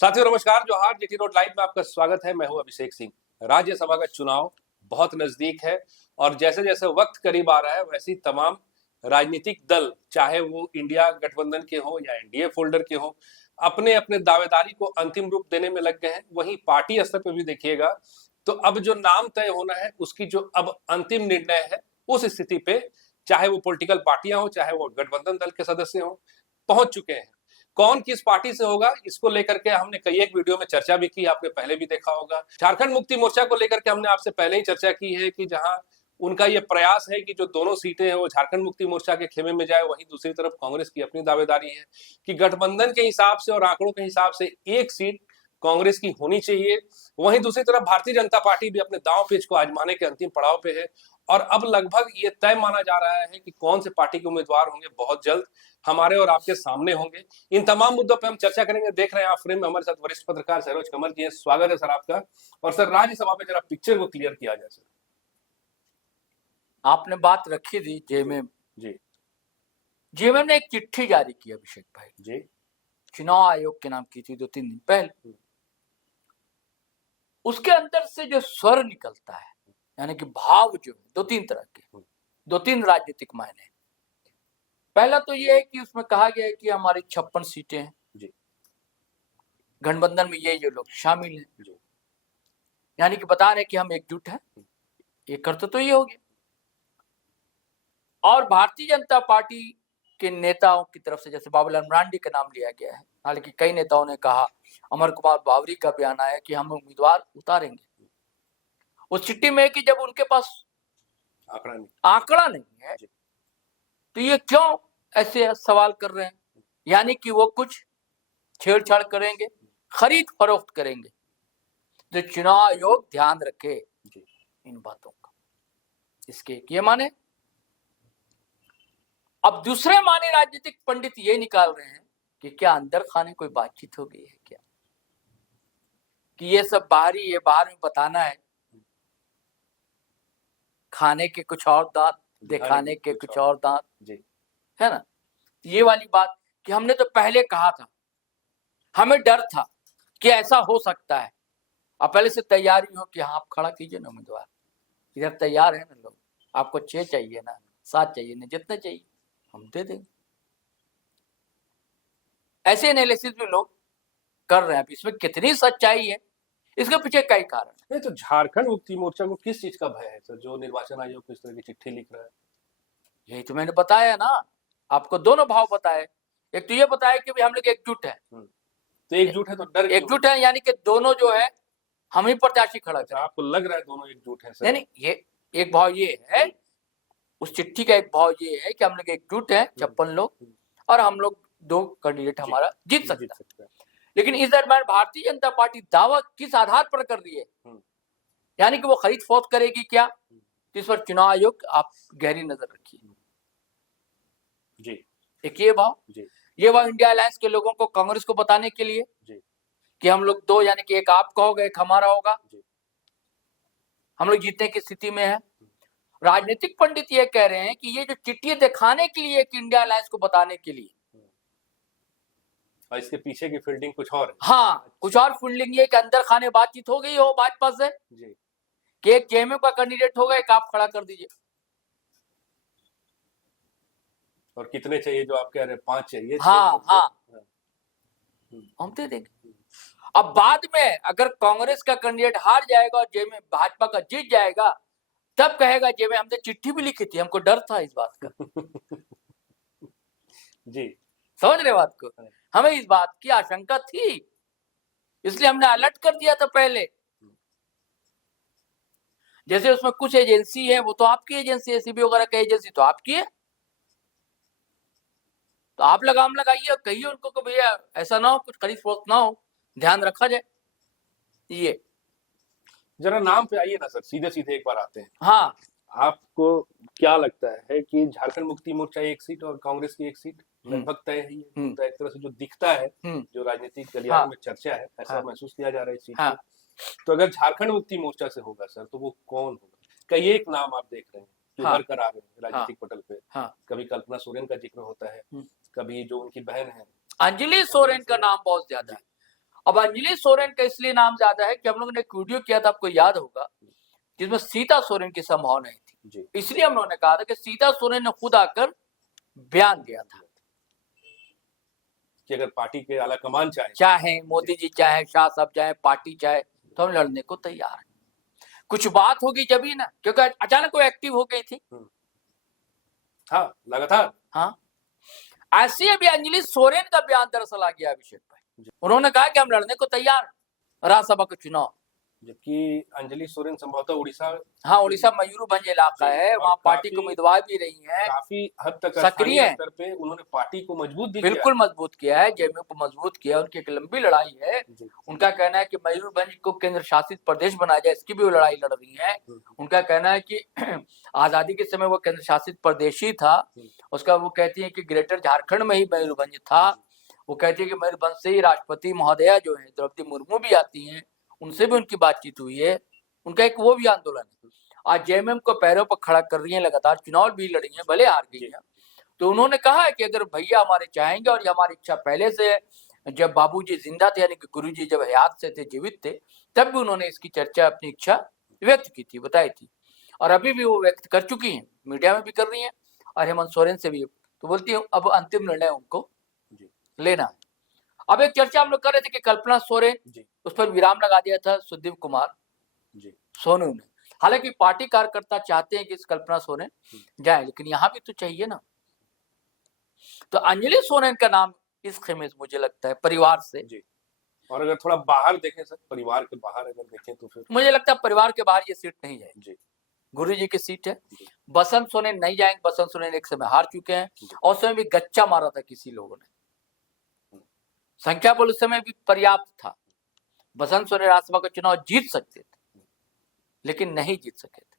साथियों नमस्कार, जोहार। जीटी रोड लाइव में आपका स्वागत है। मैं हूं अभिषेक सिंह। राज्यसभा का चुनाव बहुत नजदीक है और जैसे जैसे वक्त करीब आ रहा है वैसे ही तमाम राजनीतिक दल, चाहे वो इंडिया गठबंधन के हो या एनडीए फोल्डर के हो, अपने अपने दावेदारी को अंतिम रूप देने में लग गए हैं। वहीं पार्टी स्तर पर भी देखिएगा तो अब जो नाम तय होना है उसकी जो अब अंतिम निर्णय है, उस स्थिति पे चाहे वो पॉलिटिकल पार्टियां हो चाहे वो गठबंधन दल के सदस्य हो, पहुंच चुके हैं। कौन किस पार्टी से होगा इसको लेकर के हमने कई एक वीडियो में चर्चा भी की, आपने पहले भी देखा होगा। झारखंड मुक्ति मोर्चा को लेकर के हमने आपसे पहले ही चर्चा की है कि जहां उनका ये प्रयास है कि जो दोनों सीटें हैं वो झारखंड मुक्ति मोर्चा के खेमे में जाए, वहीं दूसरी तरफ कांग्रेस की अपनी दावेदारी है कि गठबंधन के हिसाब से और आंकड़ों के हिसाब से एक सीट कांग्रेस की होनी चाहिए। वहीं दूसरी तरफ भारतीय जनता पार्टी भी अपने दांव पेच को आजमाने के अंतिम पड़ाव पे है और अब लगभग ये तय माना जा रहा है कि कौन से पार्टी के उम्मीदवार होंगे बहुत जल्द हमारे और आपके सामने होंगे। इन तमाम मुद्दों पे हम चर्चा करेंगे। देख रहे हैं आप फ्रेम में हमारे साथ वरिष्ठ पत्रकार सरोज कमल जी हैं। स्वागत है सर आपका। और सर राज्यसभा में जरा पिक्चर को क्लियर किया जाए सर। आपने बात रखी थी जेएमएम जी। जेएमएम ने एक चिट्ठी जारी की अभिषेक भाई जी। चुनाव आयोग के नाम की थी 2-3 दिन पहले। उसके अंदर से जो स्वर निकलता है यानी कि भाव जो 2-3 तरह के, 2-3 राजनीतिक मायने। पहला तो ये है कि उसमें कहा गया है कि हमारी 56 सीटें हैं जी। गठबंधन में, ये लोग शामिल हैं, यानी कि बता रहे कि हम एकजुट हैं। ये करते तो ये हो गया। और भारतीय जनता पार्टी के नेताओं की तरफ से जैसे बाबूलाल मरांडी का नाम लिया गया है, हालांकि कई नेताओं ने कहा, अमर कुमार बावरी का बयान आया कि हम उम्मीदवार उतारेंगे। उस चिट्ठी में कि जब उनके पास आंकड़ा नहीं है तो ये क्यों ऐसे सवाल कर रहे हैं, यानी कि वो कुछ छेड़छाड़ करेंगे, खरीद फरोख्त करेंगे। तो चुनाव आयोग ध्यान रखे इन बातों का। इसके ये माने। अब दूसरे माने राजनीतिक पंडित ये निकाल रहे हैं कि क्या अंदर खाने कोई बातचीत हो गई है क्या, कि ये सब बाहरी, ये बाहर में बताना है, खाने के कुछ और दांत, दिखाने के कुछ और दांत, है ना। ये वाली बात कि हमने तो पहले कहा था, हमें डर था कि ऐसा हो सकता है। अब पहले से तैयारी हो कि हाँ आप खड़ा कीजिए ना उम्मीदवार, इधर तैयार है ना लोग, आपको 6 चाहिए ना 7 चाहिए ना, जितने चाहिए हम दे देंगे। ऐसे एनालिसिस भी लोग कर रहे हैं। इसमें कितनी सच्चाई है, इसके पीछे कई कारण नहीं तो झारखंड मुक्ति मोर्चा को किस चीज का भय है सर, जो निर्वाचन आयोग को इस तरह की चिट्ठी लिख रहा है? यही तो मैंने बताया ना आपको, दोनों भाव बताए। एक तो ये बताया कि भाई हम लोग एकजुट है, तो एकजुट है तो डर एकजुट है यानी कि दोनों जो है हम ही प्रत्याशी खड़ा करें। आपको लग रहा है दोनों एकजुट है सर? नहीं, ये एक भाव ये है, उस चिट्ठी का एक भाव ये है कि हम लोग एकजुट है 56 लोग और हम लोग 2 कैंडिडेट हमारा जीत सकता है। लेकिन इस दरम्यान भारतीय जनता पार्टी दावा किस आधार पर कर रही है, यानी कि वो खरीद फरोख्त करेगी क्या, इस पर चुनाव आयोग आप गहरी नजर रखिए जी। एक ये भाव इंडिया अलायंस के लोगों को, कांग्रेस को बताने के लिए कि हम लोग 2 यानी कि एक आपका होगा एक हमारा होगा, हम लोग जीतने की स्थिति में है। राजनीतिक पंडित ये कह रहे हैं कि ये जो चिट्ठी दिखाने के लिए कि इंडिया अलायंस को बताने के लिए, और इसके पीछे की फील्डिंग कुछ और है। हाँ, कुछ और फील्डिंग ये कि अंदर खाने बातचीत हो गई हो भाजपा से कि एक जेएमएम का कैंडिडेट होगा, एक आप खड़ा कर दीजिए। और कितने चाहिए जो आप कह रहे हैं? 5 चाहिए? हाँ, हम दे देंगे। अब बाद में अगर कांग्रेस का कैंडिडेट हार जाएगा और जेएमएम भाजपा का जीत जाएगा, तब कहेगा जेएमएम हमने चिट्ठी भी लिखी थी, हमको डर था इस बात का। जी, समझ रहे बात को? हमें इस बात की आशंका थी, इसलिए हमने अलर्ट कर दिया था पहले। जैसे उसमें कुछ एजेंसी है, वो तो आपकी एजेंसी है, सीबी वगैरह का एजेंसी तो आपकी है, तो आप लगाम लगाइए और कहिए उनको कि भैया ऐसा ना हो, कुछ खरीद फरोख्त ना हो, ध्यान रखा जाए। ये जरा नाम पे आइए ना सर, सीधे सीधे एक बार आते हैं। हाँ, आपको क्या लगता है कि झारखंड मुक्ति मोर्चा 1 सीट और कांग्रेस की 1 सीट लगभग तय है? तो एक तरह से जो दिखता है, जो राजनीतिक गलियारे में चर्चा है, ऐसा महसूस किया जा रहा है इस सीट में। तो अगर झारखंड मुक्ति मोर्चा से होगा सर, तो वो कौन होगा? कई एक नाम आप देख रहे हैं जो उभर कर आ रहे हैं राजनीतिक पटल पे। कभी कल्पना सोरेन का जिक्र होता है, कभी जो उनकी बहन है अंजलि सोरेन का नाम बहुत ज्यादा है। अब अंजलि सोरेन का इसलिए नाम ज्यादा है कि हम लोगों ने एक वीडियो किया था, आपको याद होगा, जिसमें सीता सोरेन की संभावना थी, जी इसलिए हम लोगों ने कहा था कि सीता सोरेन ने खुद आकर बयान दिया था, कि अगर पार्टी के आला कमान चाहे मोदी जी चाहे शाह साहब चाहे पार्टी चाहे, तो हम लड़ने को तैयार हैं। कुछ बात होगी जब ही ना, क्योंकि अचानक वो एक्टिव हो गई थी। हाँ लगातार। हाँ, ऐसे अभी अंजलि सोरेन का बयान दरअसल आ गया अभिषेक भाई, उन्होंने कहा कि हम लड़ने को तैयार हैं राज्यसभा का चुनाव। जबकि अंजलि सोरेन संभवतः उड़ीसा, हाँ, उड़ीसा मयूरभंज इलाका है, वहाँ पार्टी के उम्मीदवार भी रही हैं, काफी हद तक सक्रिय स्थानीय स्तर पे उन्होंने पार्टी को मजबूत भी बिल्कुल मजबूत किया है, जेएमयू को मजबूत किया है। उनकी एक लंबी लड़ाई है। उनका कहना है कि मयूरभंज को केंद्र शासित प्रदेश बनाया जाए, इसकी भी वो लड़ाई लड़ रही है। उनका कहना है कि आजादी के समय वो केंद्र शासित प्रदेश ही था, उसका वो कहती है कि ग्रेटर झारखंड में ही मयूरभंज था। वो कहती है कि मयूरभंज से ही राष्ट्रपति महोदया जो है द्रौपदी मुर्मू भी आती हैं, उनसे भी उनकी बातचीत हुई है। उनका एक वो भी आंदोलन है। आज जेएमएम को पैरों पर खड़ा कर रही है, लगातार चुनाव भी लड़ी है, भले हार गई है। तो उन्होंने कहा है कि अगर भैया हमारे चाहेंगे, और ये हमारी इच्छा पहले से है, जब बाबूजी जिंदा थे यानी कि गुरुजी जब हयात से थे, जीवित थे, तब भी उन्होंने इसकी चर्चा, अपनी इच्छा व्यक्त की थी, बताई थी, और अभी भी वो व्यक्त कर चुकी हैं, मीडिया में भी कर रही हैं, और हेमंत सोरेन से भी। तो बोलती है अब अंतिम निर्णय उनको लेना है। अब एक चर्चा हम लोग कर रहे थे कि कल्पना सोरेन, उस पर विराम लगा दिया था सुदीप कुमार सोनू ने। हालांकि पार्टी कार्यकर्ता चाहते हैं कि इस कल्पना सोरेन जाए, लेकिन यहाँ भी तो चाहिए ना। तो अंजलि सोरेन का नाम इस खेमे में मुझे लगता है परिवार से जी। और अगर थोड़ा बाहर देखें सर, परिवार के बाहर अगर देखें तो फिर मुझे लगता है परिवार के बाहर ये सीट नहीं जाएगी। जी, गुरु जी की सीट है। बसंत सोरेन नहीं जाएंगे, बसंत सोरेन एक समय हार चुके हैं, और उस समय भी गच्चा मारा था किसी लोगों ने, संख्या बल उस समय भी पर्याप्त था। बसंत सोरेन राज्यसभा का चुनाव जीत सकते थे, लेकिन नहीं जीत सके थे,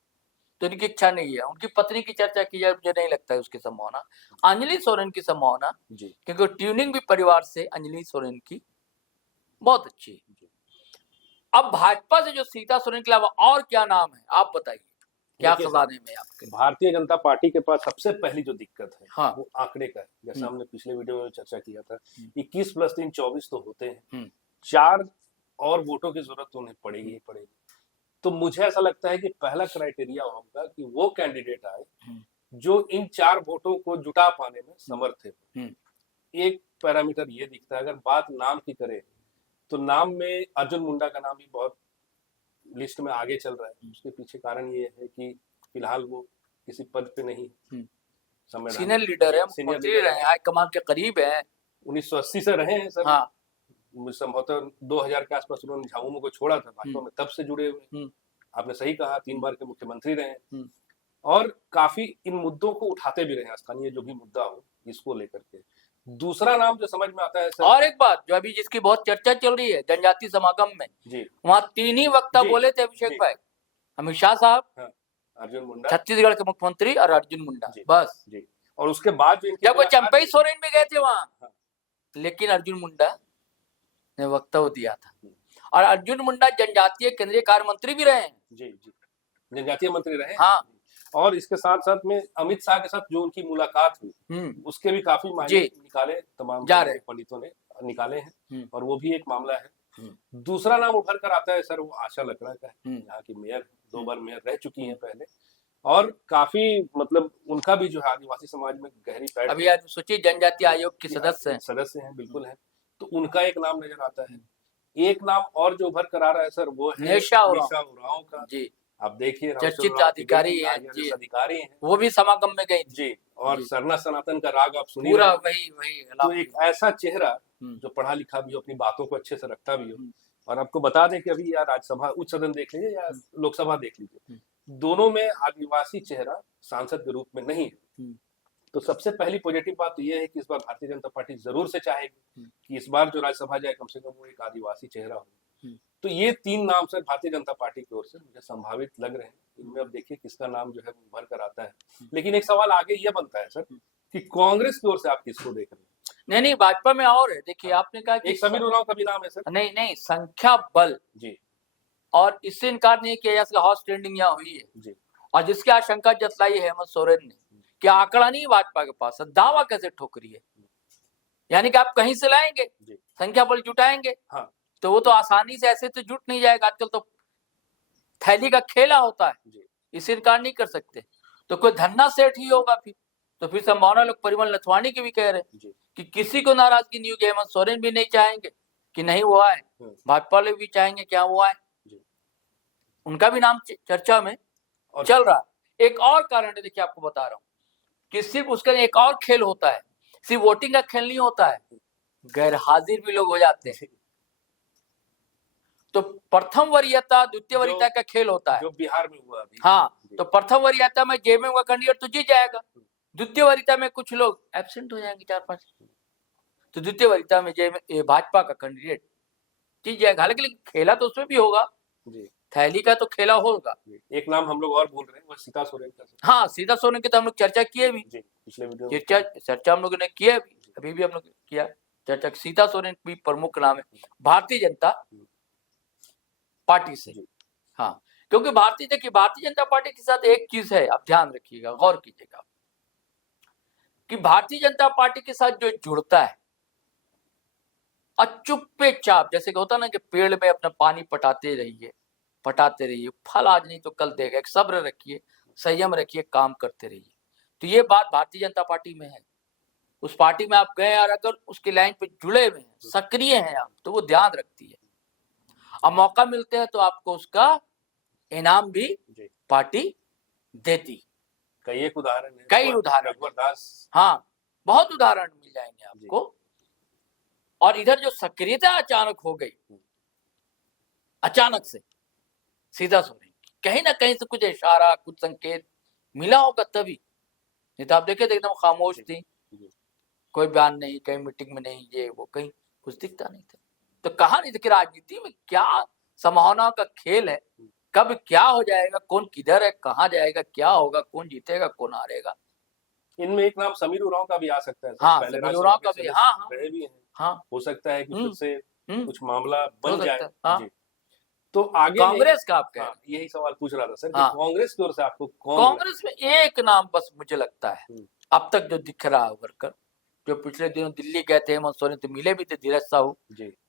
तो इनकी इच्छा नहीं है। उनकी पत्नी की चर्चा की जाए, मुझे नहीं लगता है उसकी संभावना। अंजलि सोरेन की संभावना, क्योंकि ट्यूनिंग भी परिवार से अंजलि सोरेन की बहुत अच्छी है। अब भाजपा से जो सीता सोरेन के अलावा और क्या नाम है, आप बताइए, क्या खजाने में आपके? भारतीय जनता पार्टी के पास सबसे पहली जो दिक्कत है, हाँ, वो आंकड़े का है। जैसा हमने पिछले वीडियो में चर्चा किया था, 21 + 3 24 तो होते हैं, 4 और वोटों की जरूरत तो उन्हें पड़ेगी ही पड़ेगी। तो मुझे ऐसा लगता है कि पहला क्राइटेरिया होगा कि वो कैंडिडेट आए जो इन 4 वोटों को जुटा पाने में समर्थ है। एक पैरामीटर ये दिखता है। अगर बात नाम की करें तो नाम में अर्जुन मुंडा का नाम भी बहुत लिस्ट में आगे चल रहा है। उसके पीछे कारण ये है कि फिलहाल वो किसी पद पे नहीं, सीनियर लीडर है, मुख्यमंत्री रहे, हाईकमान के करीब है, 1980 से रहे हैं सर। हाँ, संभवतः 2000 के आसपास उन्होंने झामुमो को छोड़ा था, भाजपा में तब से जुड़े हुए। आपने सही कहा, 3 बार के मुख्यमंत्री रहे, और काफी इन मुद्दों को उठाते भी रहे, स्थानीय जो भी मुद्दा हो इसको लेकर के। दूसरा नाम जो समझ में आता है सर, और एक बात जो अभी जिसकी बहुत चर्चा चल रही है, जनजातीय समागम में जी, वहाँ 3 ही वक्ता बोले थे अभिषेक भाई, अमित शाह साहब, अर्जुन मुंडा छत्तीसगढ़ के मुख्यमंत्री, और अर्जुन मुंडा, बस जी। और उसके बाद जब वो चंपई सोरेन भी गए थे वहां, लेकिन अर्जुन मुंडा ने वक्तव्य दिया था। और अर्जुन मुंडा जनजातीय केंद्रीय कार्य मंत्री भी रहे हैं, जी, जनजातीय मंत्री रहे। हाँ, और इसके साथ साथ में अमित शाह के साथ जो उनकी मुलाकात हुई, उसके भी काफी मायने निकाले, तमाम पंडितों ने निकाले हैं, और वो भी एक मामला है। दूसरा नाम उभर कर आता है सर, वो आशा लकड़ा का है, यहाँ की मेयर, 2 बार मेयर रह चुकी हैं पहले, और काफी मतलब उनका भी जो है आदिवासी समाज में गहरी पैठ, अभी आज सोचिए जनजातीय आयोग के सदस्य हैं, बिल्कुल है। तो उनका एक नाम नजर आता है। एक नाम और जो उभर कर आ रहा है सर, वो है निशा उरांव का जी। आप देखिए, चर्चित अधिकारी हैं, वो भी समागम में गई जी। और सरना सनातन का राग आप सुनिए, पूरा वही तो एक ऐसा चेहरा जो पढ़ा लिखा भी हो, अपनी बातों को अच्छे से रखता भी हो। और आपको बता दें कि अभी या राज्यसभा उच्च सदन देख लीजिए या लोकसभा देख लीजिए, दोनों में आदिवासी चेहरा सांसद के रूप में नहीं है। तो सबसे पहली पॉजिटिव बात तो ये है कि इस बार भारतीय जनता पार्टी जरूर से चाहेगी कि इस बार जो राज्यसभा जाए कम से कम वो एक आदिवासी चेहरा हो। तो ये 3 नाम सर भारतीय जनता पार्टी की ओर से मुझे संभावित लग रहे हैं। इनमें अब देखिए किसका नाम जो है उभर कर आता है। लेकिन एक सवाल आगे ये बनता है सर कि कांग्रेस की ओर से आप किसको देख रहे हैं? नहीं, भाजपा में और है। देखिए, आपने कहा कि एक समीर उरांव का भी नाम है सर। नहीं, संख्या बल जी, और इससे इनकार नहीं किया जा सकता। हॉर्स ट्रेडिंग यहाँ हुई है जी, और जिसकी आशंका जतलाई है हेमंत सोरेन ने कि आंकड़ा नहीं भाजपा के पास, दावा कैसे ठोकरी है, यानी कि आप कहीं से लाएंगे, संख्या बल जुटाएंगे, हाँ, तो वो तो आसानी से ऐसे तो जुट नहीं जाएगा। आजकल तो थैली का खेला होता है, जी इसे इनकार नहीं कर सकते। तो कोई धन्ना सेठ ही होगा फिर। तो फिर संभावना लोग परिमल नथवानी की भी कह रहे हैं जी कि किसी को नाराजगी नहीं होगी। हेमंत सोरेन भी नहीं चाहेंगे कि नहीं वो आए, भाजपा वाले भी चाहेंगे क्या वो आए, जी। उनका भी नाम चर्चा में और चल रहा है। एक और कारण है, देखिए आपको बता रहा हूं कि सिर्फ उसका एक और खेल होता है, सिर्फ वोटिंग का खेल नहीं होता है, गैर हाजिर भी लोग हो जाते हैं। तो प्रथम वरीयता द्वितीय वरीयता का खेल होता है, जो बिहार में हुआ अभी। हाँ। तो प्रथम वरीयता में जेएमएम का कैंडिडेट तो जीत जाएगा, द्वितीय वरीयता में कुछ लोग एब्सेंट हो जाएंगे 4-5, तो द्वितीय वरीयता में भाजपा का कैंडिडेट जीत जाएगा। हालांकि खेला तो उसमें भी होगा जी, थैली का तो खेला होगा। एक नाम हम लोग और बोल रहे हैं, वो सीता सोरेन का। हाँ, सीता सोरेन की तो हम लोग चर्चा किए भी, पिछले वीडियो में चर्चा हम लोगों ने किया भी, अभी भी हम लोग किया चर्चा। सीता सोरेन भी प्रमुख नाम है भारतीय जनता पार्टी से। हाँ, क्योंकि देखिए भारतीय जनता पार्टी के साथ एक चीज है, आप ध्यान रखिएगा, गौर कीजिएगा कि भारतीय जनता पार्टी के साथ जो जुड़ता है चुप्पे चाप, जैसे कि होता ना कि पेड़ में अपना पानी पटाते रहिए, फल आज नहीं तो कल देगा। एक सब्र रखिए, संयम रखिए, काम करते रहिए। तो ये बात भारतीय जनता पार्टी में है। उस पार्टी में आप गए और अगर उसकी लाइन पे जुड़े हुए हैं, सक्रिय हैं आप, तो वो ध्यान रखती है। अब मौका मिलते हैं तो आपको उसका इनाम भी पार्टी देती। कई एक उदाहरण है, कई उदाहरण, रघुवर दास, हाँ, बहुत उदाहरण मिल जाएंगे आपको। और इधर जो सक्रियता अचानक हो गई, अचानक से सीधा सोरेन कहीं ना कहीं से कुछ इशारा, कुछ संकेत मिला होगा तभी, नहीं तो आप देखे थे एकदम खामोश थी, कोई बयान नहीं, कहीं मीटिंग में नहीं, ये वो कहीं कुछ दिखता नहीं था। तो कहा नहीं था कि राजनीति में क्या संभावनाओं का खेल है, कब क्या हो जाएगा, कौन किधर है, कहाँ जाएगा, क्या होगा, कौन जीतेगा, कौन हारेगा। इनमें एक नाम समीर उरांव का भी आ सकता है। हाँ, समीर उरांव का भी, हाँ हाँ रहे भी हैं। हाँ, हो सकता है कि फिर से कुछ मामला बन जाए। हाँ। जी। तो आगे कांग्रेस का आप कह हाँ, यही सवाल पूछ रहा था सर, हाँ, कि कांग्रेस की ओर से आपको कौन? कांग्रेस में एक नाम बस मुझे लगता है अब तक जो दिख रहा है वर्कर, जो पिछले दिनों दिल्ली गए थे, हेमंत सोरेन तो मिले भी थे, धीरज साहू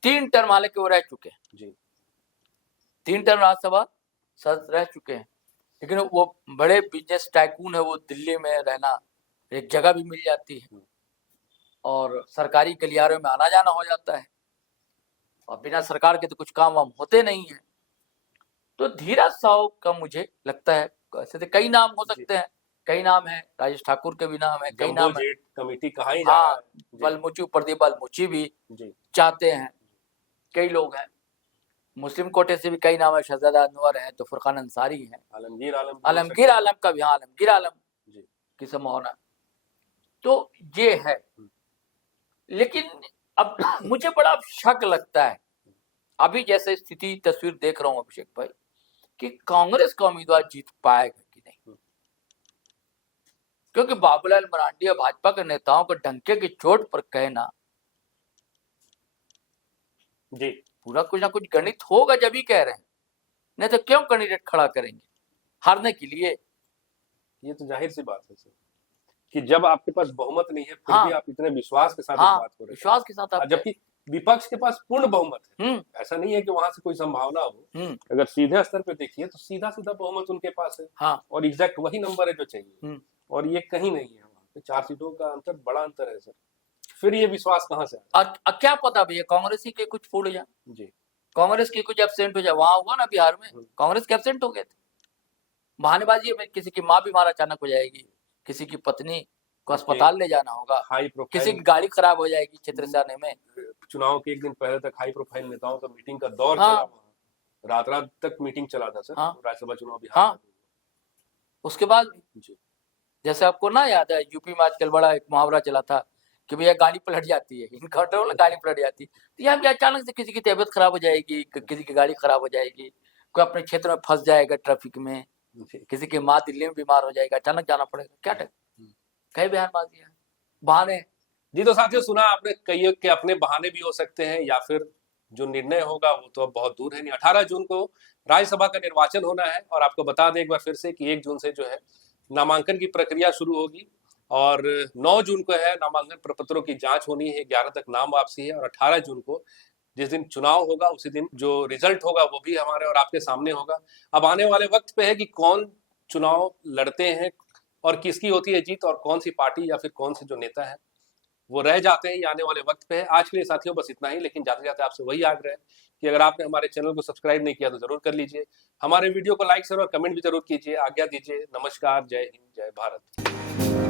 3 टर्म हालांकि वो रह चुके हैं, 3 टर्म राज्यसभा सदस्य रह चुके हैं, लेकिन वो बड़े बिजनेस टाइकून है, वो दिल्ली में रहना, एक जगह भी मिल जाती है और सरकारी गलियारों में आना जाना हो जाता है, और बिना सरकार के तो कुछ काम वाम होते नहीं है। तो धीरज साहू का मुझे लगता है, ऐसे तो कई नाम हो सकते हैं, कई नाम है, राजेश ठाकुर के भी नाम है, कई नाम है, कमेटी कहाँ ही जा रहा है। बलमुची, प्रदीप बलमुची भी चाहते हैं, कई लोग हैं, मुस्लिम कोटे से भी कई नाम है, शहजादा अनवर है, तो फुरकान अंसारी है, आलमगीर आलम का भी, हाँ, आलमगीर आलम की संभावना। तो ये है, लेकिन अब मुझे बड़ा शक लगता है, अभी जैसे स्थिति तस्वीर देख रहा हूं अभिषेक भाई, कि कांग्रेस का उम्मीदवार जीत पाएगा कि नहीं, क्योंकि बाबूलाल मरांडी और भाजपा के नेताओं को डंके की चोट पर कहना जी, पूरा कुछ ना कुछ गणित होगा जब ही कह रहे हैं, नहीं तो क्यों कैंडिडेट खड़ा करेंगे हारने के लिए। ये तो जाहिर सी बात है सर, कि जब आपके पास बहुमत नहीं है फिर भी आप इतने विश्वास के साथ इस बात को, विश्वास के साथ, जबकि विपक्ष के पास पूर्ण बहुमत है। ऐसा नहीं है कि वहां से कोई संभावना हो, अगर सीधे स्तर पे देखिए तो सीधा सीधा बहुमत उनके पास है। हाँ। और एग्जैक्ट वही नंबर है जो चाहिए, और ये कहीं नहीं है, वहां पे 4 सीटों का अंतर, बड़ा अंतर है सर। फिर ये विश्वास कहाँ से आया? क्या पता भैया कांग्रेस ही के कुछ फूट जाए, जी, कांग्रेस की कुछ एब्सेंट हो जाए। वहां हुआ ना बिहार में, कांग्रेस के एब्सेंट हो गए थे, बहानेबाजी में किसी की माँ बीमार अचानक हो जाएगी, किसी की पत्नी को अस्पताल ले जाना होगा, किसी की गाड़ी खराब हो जाएगी क्षेत्र से आने में। चुनाव के एक दिन पहले तक हाई प्रोफाइल नेताओं का मीटिंग का दौर चला, रात रात तक मीटिंग चला था सर, राज्यसभा चुनाव बिहार। उसके बाद जैसे आपको ना याद है, यूपी में आजकल बड़ा एक मुहावरा चला था कि भैया गाड़ी पलट जाती है, इनकाउंटर गाड़ी पलट जाती है, तो यहाँ भी अचानक से किसी की तबीयत खराब हो जाएगी, किसी की गाड़ी खराब हो जाएगी, कोई अपने क्षेत्र में फंस जाएगा ट्रैफिक में, किसी की माँ दिल्ली में बीमार हो जाएगा, अचानक जाना पड़ेगा, क्या कई बयानबाजी है, बहाने। जी तो साथियों, सुना आपने, कई के अपने बहाने भी हो सकते हैं, या फिर जो निर्णय होगा वो तो अब बहुत दूर है नहीं। 18 जून को राज्यसभा का निर्वाचन होना है, और आपको बता दें एक बार फिर से कि 1 जून से जो है नामांकन की प्रक्रिया शुरू होगी, और 9 जून को है नामांकन प्रपत्रों की जांच होनी है, 11 तक नाम वापसी है, और 18 जून को जिस दिन चुनाव होगा उसी दिन जो रिजल्ट होगा वो भी हमारे और आपके सामने होगा। अब आने वाले वक्त पे है कि कौन चुनाव लड़ते हैं और किसकी होती है जीत, और कौन सी पार्टी या फिर कौन से जो नेता है वो रह जाते हैं, ये आने वाले वक्त पे है। आज के लिए साथियों बस इतना ही, लेकिन जाते जाते आपसे वही आग्रह है कि अगर आपने हमारे चैनल को सब्सक्राइब नहीं किया तो जरूर कर लीजिए, हमारे वीडियो को लाइक शेयर और कमेंट भी जरूर कीजिए। आज्ञा दीजिए, नमस्कार, जय हिंद, जय भारत।